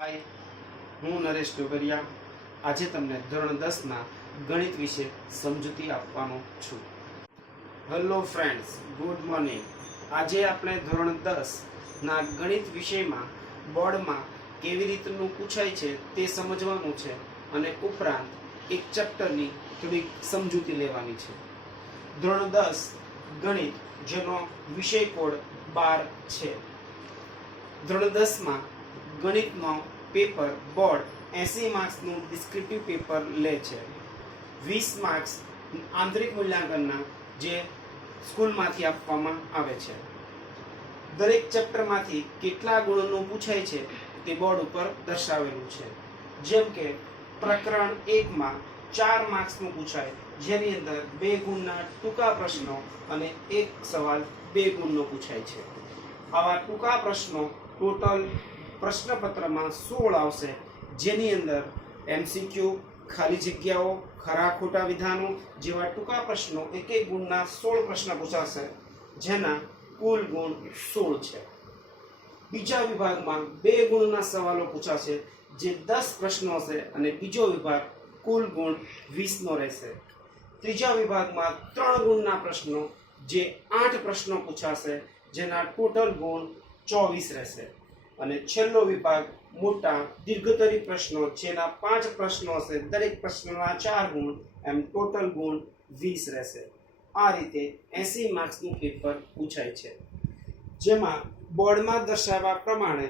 હાય, હું નરેશ ડોગરિયા આજે તમને ધોરણ 10 ના ગણિત વિશે સમજૂતી આપવાનો છું. Hello friends, good morning. આજે આપણે ધોરણ 10 ના ગણિત વિષયમાં બોર્ડમાં કેવી રીતનું પૂછાય છે તે સમજવાનું છે અને ઉપરાંત એક ચેપ્ટરની થોડીક સમજૂતી લેવાની છે. ધોરણ 10 ગણિત જેનો વિષય કોડ 12 છે. ધોરણ 10 માં ગણિતનો પેપર બોર્ડ 80 માર્ક્સનું ડિસ્ક્રિપ્ટિવ પેપર લે છે. 20 માર્ક્સ આંતરિક મૂલ્યાંકનના જે સ્કૂલમાંથી આપવામાં આવે છે. દરેક ચેપ્ટરમાંથી કેટલા ગુણનું પૂછાય છે તે બોર્ડ ઉપર દર્શાવેલું છે. જેમ કે પ્રકરણ 1 માં 4 માર્ક્સનું પૂછાય, જેની અંદર 2 ગુણના ટૂંકા પ્રશ્નો અને એક સવાલ 2 ગુણનો પૂછાય છે. આવા ટૂંકા પ્રશ્નો ટોટલ પ્રશ્નપત્રમાં 16 આવશે, જેની અંદર MCQ, ખાલી જગ્યાઓ, ખરા ખોટા વિધાનો જેવા ટૂંકા પ્રશ્નો એક એક ગુણના 16 પ્રશ્ન પૂછાશે, જેના કુલ ગુણ 16 છે. બીજા વિભાગમાં 2 ગુણના સવાલો પૂછાશે, જે 10 પ્રશ્નો હશે અને બીજો વિભાગ કુલ ગુણ 20 નો રહેશે. ત્રીજા વિભાગમાં 3 ગુણના પ્રશ્નો, જે 8 પ્રશ્નો પૂછાશે, જેના ટોટલ ગુણ 24 રહેશે. અને છેલ્લો વિભાગ મોટા દીર્ઘતરી પ્રશ્નો, જેના 5 પ્રશ્નો હશે, દરેક પ્રશ્નના 4 ગુણ, એમ ટોટલ ગુણ 20 રહેશે. આ રીતે 80 માર્ક્સનું પેપર પૂછાય છે, જેમાં બોર્ડમાં દર્શાવ્યા પ્રમાણે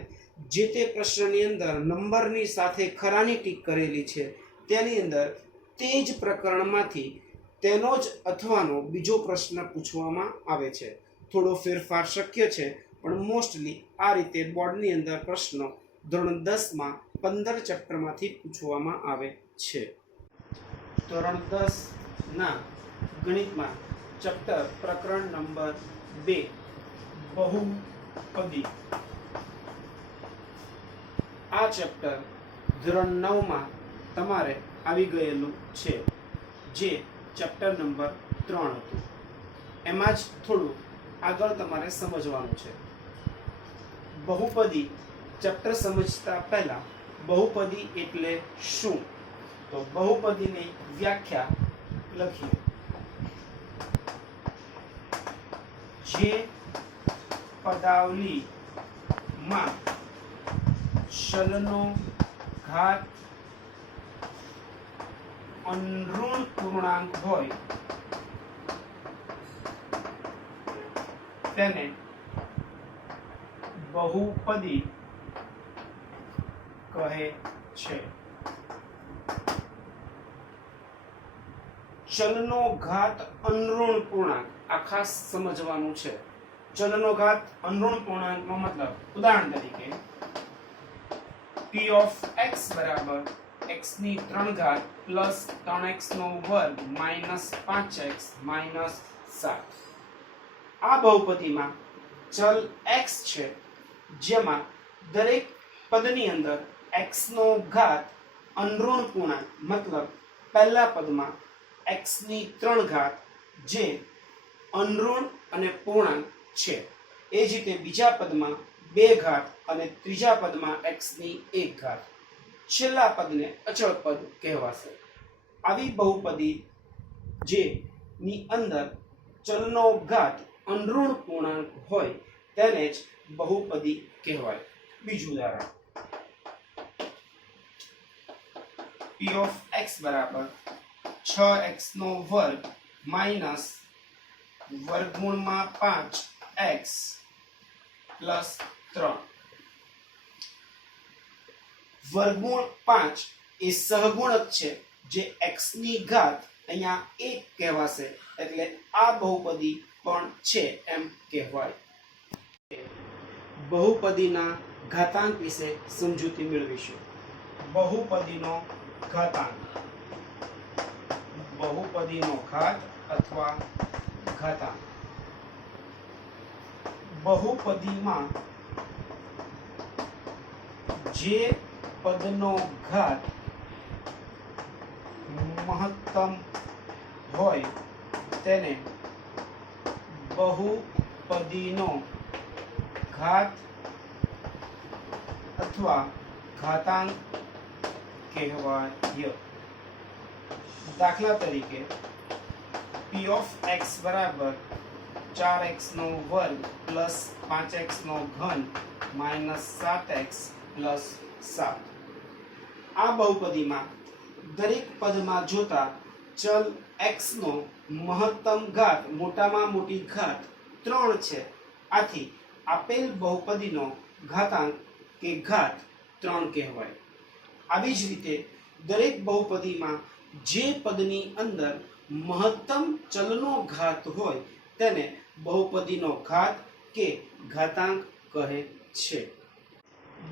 જે તે પ્રશ્નની અંદર નંબરની સાથે ખરાની ટીક કરેલી છે, તેની અંદર તે જ પ્રકરણમાંથી તેનો જ અથવાનો બીજો પ્રશ્ન પૂછવામાં આવે છે. થોડો ફેરફાર શક્ય છે, પણ મોસ્ટલી આ રીતે બોર્ડની અંદર પ્રશ્નો ધોરણ 10 માં 15 ચેપ્ટરમાંથી પૂછવામાં આવે છે. ધોરણ 10 ના ગણિતમાં ચેપ્ટર પ્રકરણ નંબર 2 બહુપદી. આ ચેપ્ટર ધોરણ 9 માં તમારે આવી ગયેલું છે, જે ચેપ્ટર નંબર 3 હતું. એમાં જ થોડું આગળ તમારે સમજવાનું છે. બહુપદી ચેપ્ટર સમજતા પહેલા બહુપદી એટલે શું, તો બહુપદીની વ્યાખ્યા લખીએ. જે પદાવલીમાં ચલનો ઘાત અનઋણ પૂર્ણાંક હોય તેને બહુપદી કહે છે. ચલનો ઘાત અનઋણ પૂર્ણાંક આ ખાસ સમજવાનું છે. ચલનો ઘાત અનઋણ પૂર્ણાંકનો મતલબ, ઉદાહરણ તરીકે p of x બરાબર x ની 3 ઘાત પ્લસ 3x નો વર્ગ માઇનસ 5x માઇનસ 7. આ બહુપદીમાં ચલ x છે, જેમાં દરેક પદની અંદર x નો ઘાત અનઋણ પૂર્ણાંક, મતલબ પહેલા પદમાં x ની 3 ઘાત જે અનઋણ અને પૂર્ણાંક છે. એ જ રીતે બીજા પદમાં 2 ઘાત અને ત્રીજા પદમાં x ની 1 ઘાત. છેલ્લા પદને અચળ પદ કહેવાશે. આવી બહુપદી જેની અંદર ચલનો ઘાત અનઋણ પૂર્ણાંક હોય તેને જ બહુપદી કહેવાય. બીજું ઉદાહરણ, p of x બરાબર 6x નો વર્ગ માઇનસ વર્ગમૂળમાં 5x પ્લસ 3. વર્ગમૂળ 5 એ સહગુણક છે, જે x ની ઘાત અહીંયા 1 કહેવાશે, એટલે આ બહુપદી પણ છે એમ કહેવાય. બહુપદીના ઘાતાંક વિશે સમજૂતી મેળવીશું. બહુપદીનો ઘાતાંક, બહુપદીનો ઘાત અથવા ઘાતાંક. બહુપદીમાં જે પદનો ઘાત મહત્તમ હોય તેને બહુપદીનો ઘાત અથવા ઘાતાંક કહેવાય. દાખલા તરીકે p of x બરાબર 4x નો વર્ગ પ્લસ 5x નો ઘન માઇનસ 7x પ્લસ 7. આ બહુપદીમાં દરેક પદમાં જોતા ચલ x નો મહત્તમ ઘાત મોટામાં મોટી ઘાત 3 છે. આથી આપેલ બહુપદીનો ઘાતાંક કે ઘાત 3 કહેવાય. આવી જ રીતે દરેક બહુપદીમાં જે પદની અંદર મહત્તમ ચલનો ઘાત હોય તેને બહુપદીનો ઘાત કે ઘાતાંક કહે છે.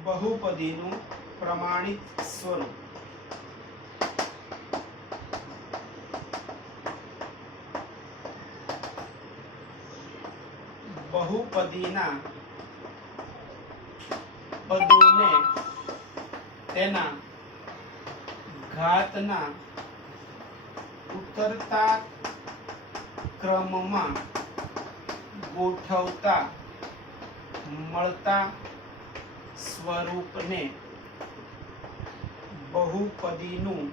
બહુપદીનું પ્રમાણિત સ્વરૂપ. બહુપદીના પદોને તેના ઘાતના ઉતરતા ક્રમમાં ગોઠવતા મળતા સ્વરૂપને બહુપદીનું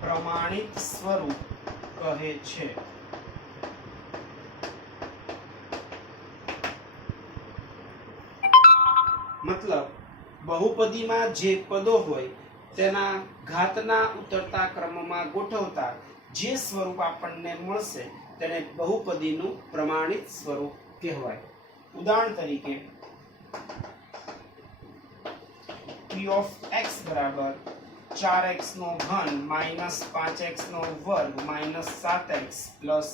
પ્રમાણિત સ્વરૂપ કહે છે. મતલબ બહુપદીમાં જે પદો હોય તેના ઘાતના ઉતરતા ક્રમમાં ગોઠવતા જે સ્વરૂપ આપણને મળશે તેને બહુપદીનું પ્રમાણિત સ્વરૂપ કહેવાય. ઉદાહરણ તરીકે p of x બરાબર 4x નો ઘન માઇનસ 5x નો વર્ગ માઇનસ 7x પ્લસ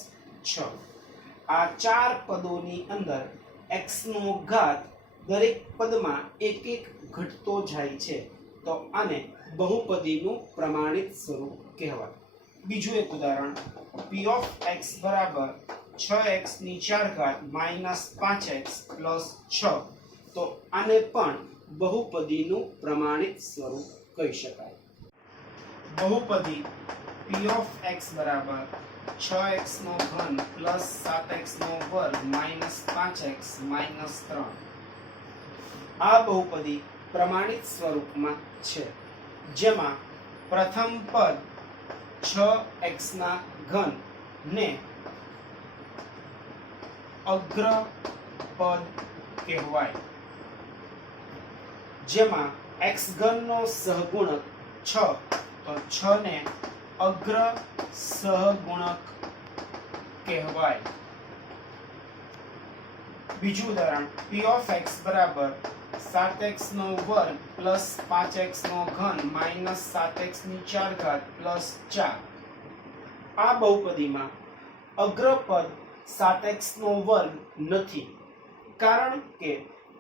6. આ ચાર પદોની અંદર x નો ઘાત દરેક પદમાં એક એક ઘટતો જાય છે તો આને બહુપદીનું પ્રમાણિત સ્વરૂપ કહેવાય. બીજું એક ઉદાહરણ p of x બરાબર 6x ની 4 ઘાત માઇનસ 5x પ્લસ 6. તો આને પણ બહુપદીનું પ્રમાણિત સ્વરૂપ કહી શકાય. બહુપદી p of x બરાબર 6x નો ઘન પ્લસ 7x નો વર્ગ માઇનસ 5x માઇનસ 3. આ બહુપદી પ્રમાણિત સ્વરૂપમાં છે જેમાં પ્રથમ પદ 6x ના ઘન ને અગ્ર પદ કહેવાય. જેમાં x ઘન નો સહગુણક 6 તો 6 ને અગ્ર સહગુણક કહેવાય. બીજું ઉદાહરણ p of x બરાબર 7x નો વર્ગ પ્લસ 5x નો ઘન માઇનસ 7x ની 4 ઘાત પ્લસ 4. આ બહુપદીમાં અગ્રપદ 7x નો વર્ગ નથી કારણ કે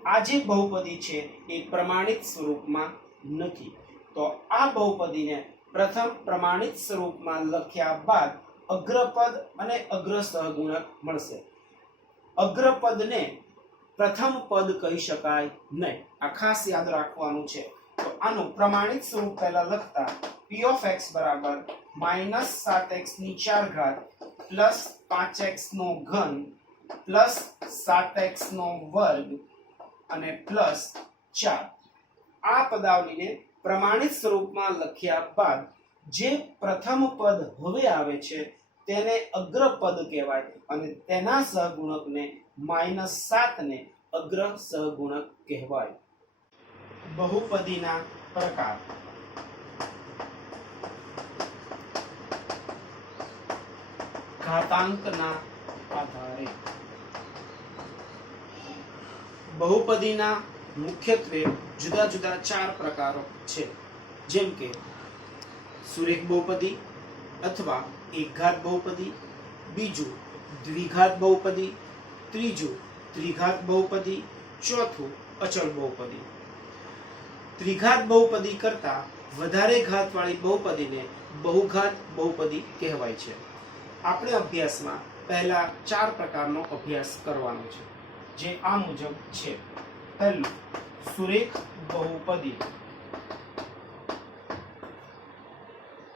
આ જે બહુપદી છે એ પ્રમાણિત સ્વરૂપમાં નથી. તો આ બહુપદીને પ્રથમ પ્રમાણિત સ્વરૂપમાં લખ્યા બાદ અગ્રપદ અને અગ્ર સહગુણક મળશે. અગ્રપદને પ્રથમ પદ કહી શકાય નહીં. આ ખાસ યાદ રાખવાનું છે. તો આનું પ્રમાણિત સ્વરૂપ પહેલા લખતા p of x બરાબર માઇનસ 7x ની 4 ઘાત પ્લસ 5x નો ઘન પ્લસ 7x નો વર્ગ અને પ્લસ 4. આ પદાવલીને પ્રમાણિત સ્વરૂપમાં લખ્યા બાદ જે પ્રથમ પદ હવે આવે છે તેને અગ્રપદ કહેવાય અને તેના સહગુણકને -7 ને અગ્ર સહગુણક કહેવાય. બહુપદીના પ્રકાર. ઘાતાંકના આધારે. બહુપદીના મુખ્યત્વે જુદા જુદા 4 પ્રકારો છે, જેમ કે સુરેખ બહુપદી અથવા એકઘાત બહુપદી, બીજું દ્વિઘાત બહુપદી, ત્રીજું ત્રિઘાત બહુપદી, ચોથું અચળ બહુપદી. ત્રિઘાત બહુપદી કરતા વધારે ઘાતવાળી બહુપદીને બહુઘાત બહુપદી કહેવાય છે. આપણે અભ્યાસમાં પહેલા 4 પ્રકારનો અભ્યાસ કરવાનો છે, જે આ મુજબ છે. પહેલું સુરેખ બહુપદી.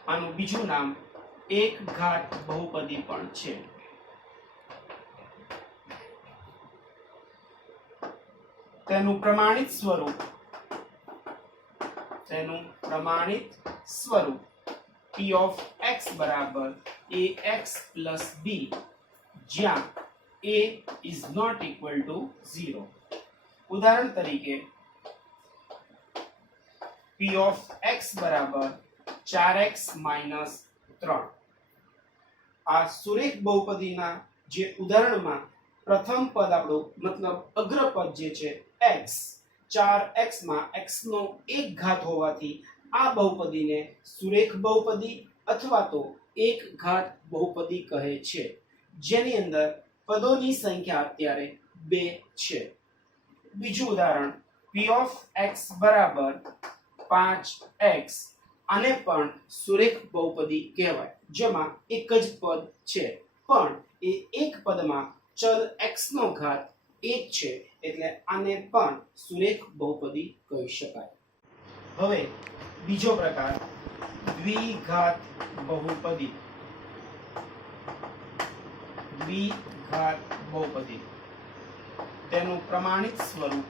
આનું બીજું નામ એકઘાત બહુપદી પણ છે. તેનું પ્રમાણિત સ્વરૂપ p of x બરાબર ax plus b, જ્યાં a is not equal to 0. ઉદાહરણ તરીકે p of x બરાબર 4x minus 3. આ સુરેખ બહુપદીના જે ઉદાહરણમાં પ્રથમ પદ આપણું મતલબ અગ્રપદ જે છે x, 4x માં x નો એક ઘાત હોવાથી આ બહુપદીને સુરેખ બહુપદી અથવા તો એક ઘાત બહુપદી કહે છે, જેની અંદર પદોની સંખ્યા અત્યારે 2 છે. બીજું ઉદાહરણ p of x બરાબર 5x, આને પણ સુરેખ બહુપદી કહેવાય, જેમાં એક જ પદ છે પણ એ એક પદમાં ચલ x નો ઘાત 1 છે, એટલે આને પણ સુરેખ બહુપદી કહી શકાય. હવે બીજો પ્રકાર દ્વિઘાત બહુપદી. તેનું પ્રમાણિત સ્વરૂપ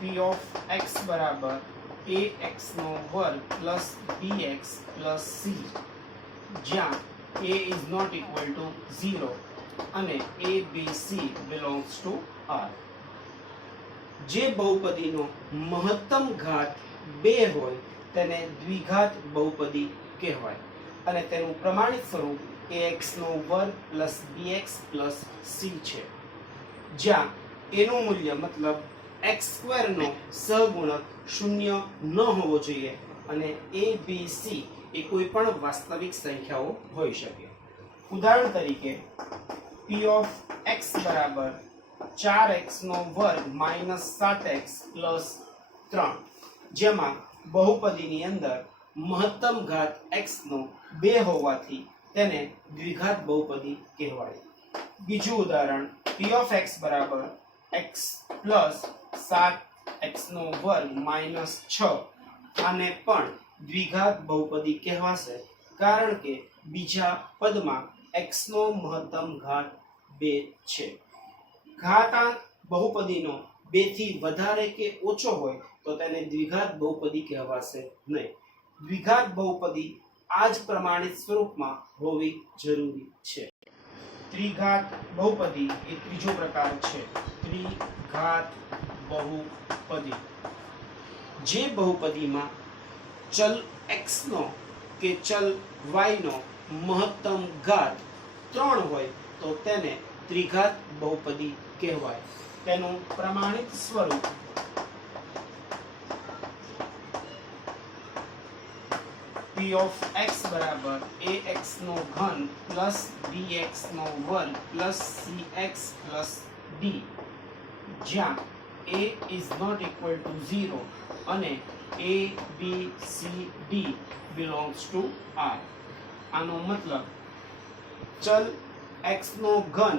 p of x બરાબર ax નો વર્ગ plus bx plus c, જ્યાં a is not equal to 0 અને a b c belongs to R. જે બહુપદીનો મહત્તમ ઘાત 2 હોય તેને દ્વિઘાત બહુપદી કહેવાય અને તેનું પ્રમાણિત સ્વરૂપ ax નો વર્ગ plus bx plus c છે, જ્યાં a નું મૂલ્ય મતલબ x² નો સહગુણક 0 ન હોવો જોઈએ અને a b c એ કોઈ પણ વાસ્તવિક સંખ્યાઓ હોઈ શકે. ઉદાહરણ તરીકે p of x બરાબર 4x નો વર્ગ minus 7x plus 3, જેમાં બહુપદીની અંદર મહત્તમ ઘાત x નો 2 હોવાથી તેને દ્વિઘાત બહુપદી કહેવાય. બીજું ઉદાહરણ p of x બરાબર x plus 7x નો વર્ગ minus 6, આને પણ દ્વિઘાત બહુપદી કહેવાશે કારણ કે બીજા પદમાં x નો મહત્તમ ઘાત 2 છે. ઘાતાંક બહુપદીનો 2 થી વધારે કે ઓછો હોય તો તેને દ્વિઘાત બહુપદી કહેવાશે નહીં. દ્વિઘાત બહુપદી આ જ પ્રમાણિત સ્વરૂપમાં હોવી જરૂરી છે. ત્રિઘાત બહુપદી એ ત્રીજો પ્રકાર છે. ત્રિઘાત બહુપદી જે બહુપદીમાં ચલ x નો કે ચલ y નો મહત્તમ ઘાત 3 હોય તો તેને ત્રિઘાત બહુપદી કહેવાય. તેનું પ્રમાણિત સ્વરૂપ p of x બરાબર ax નો ઘન plus bx નો વર્ગ plus cx plus d, જ્યાં a is not equal to 0 અને a b c d belongs to R. આનો મતલબ ચલ x નો ઘન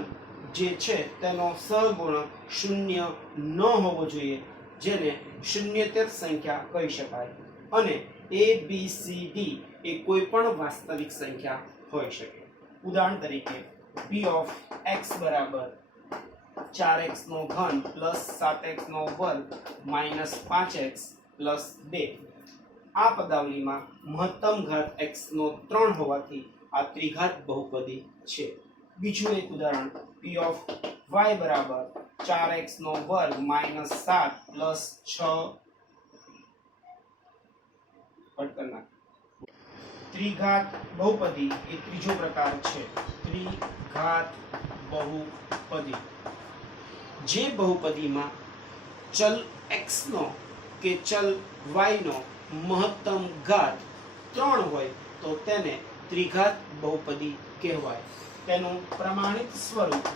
જે છે તેનો સહગુણક 0 ન હોવો જોઈએ, જેને શૂન્યેતર સંખ્યા કહી શકાય અને a b c d એ કોઈ પણ વાસ્તવિક સંખ્યા હોઈ શકે. ઉદાહરણ તરીકે p of x બરાબર 4x નો ઘન plus 7x નો વર્ગ minus 5x plus 2, આ પદાવલીમાં મહત્તમ ઘાત x નો 3 હોવાથી આ ત્રિઘાત બહુપદી છે. બીજું એક ઉદાહરણ p of y બરાબર 4x નો વર્ગ minus 7 plus 6. ત્રિઘાત બહુપદી એ ત્રીજો પ્રકાર છે. ત્રિઘાત બહુપદી જે બહુપદીમાં ચલ x નો કે ચલ y નો મહત્તમ ઘાત 3 હોય તો તેને ત્રિઘાત બહુપદી કહેવાય. તેનું પ્રમાણિત સ્વરૂપ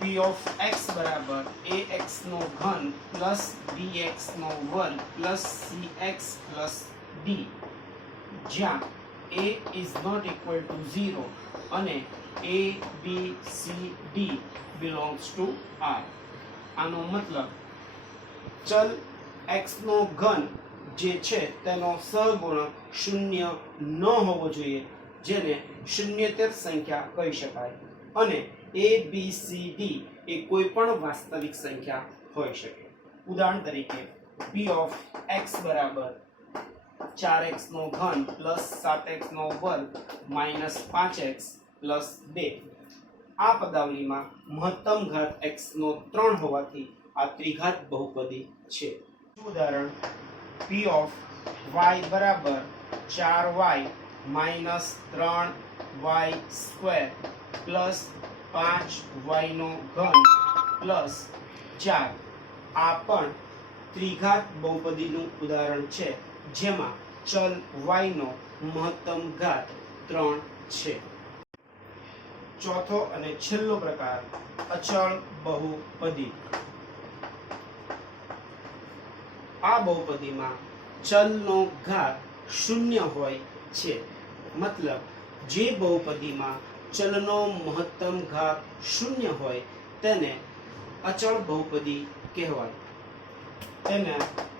p of x બરાબર ax નો ઘન plus bx નો વર્ગ plus cx plus d, જ્યાં a is not equal to 0 અને a b c d belongs to R. આનો મતલબ ચલ x નો ઘન જે છે તેનો સહગુણક 0 ન હોવો જોઈએ, જેને શૂન્યેતર સંખ્યા કહી શકાય અને a b c d એ કોઈ પણ વાસ્તવિક સંખ્યા હોઈ શકે. ઉદાહરણ તરીકે p of x બરાબર 4x નો ઘન પ્લસ 7x નો વર્ગ માઇનસ 5x પ્લસ 2. આ પદાવલીમાં મહત્તમ ઘાત x નો 3 હોવાથી આ ત્રિઘાત બહુપદી છે. ઉદાહરણ p of y બરાબર 4y minus 3y square plus 5y નો ઘન પ્લસ 4. આ પણ ત્રિઘાત બહુપદીનું ઉદાહરણ છે જેમાં ચલ y નો મહત્તમ ઘાત 3 છે. ચોથો અને છેલ્લો પ્રકાર અચળ બહુપદી. આ બહુપદીમાં ચલનો ઘાત 0 હોય છે. મતલબ જે બહુપદીમાં ચલનો મહત્તમ ઘાત 0 હોય તેને અચળ બહુપદી કહેવાય. તેને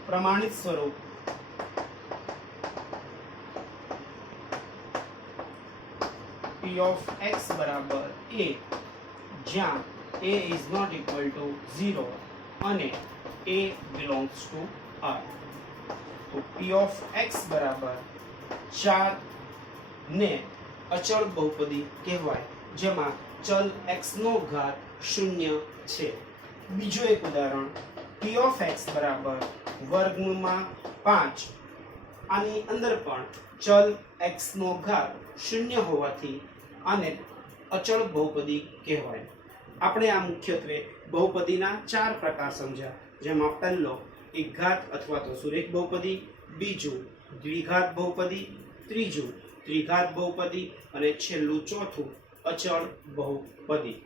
પ્રમાણિત સ્વરૂપ p of x બરાબર a જ્યાં a is not equal to 0 અને a belongs to R. તો p of x બરાબર 4 ને અચળ બહુપદી કહેવાય જેમાં ચલ x નો ઘાત 0 છે. બીજું એક ઉદાહરણ p of x બરાબર વર્ગમૂળમાં 5. આની અંદર પણ ચલ x નો ઘાત 0 હોવાથી આને અચળ બહુપદી કહેવાય. આપણે આ મુખ્યત્વે બહુપદીના 4 પ્રકાર સમજ્યા, જેમાં પહેલો એકઘાત અથવા તો સુરેખ બહુપદી, બીજું દ્વિઘાત બહુપદી, ત્રીજું ત્રિઘાત બહુપદી અને છેલ્લું ચોથું અચળ બહુપદી.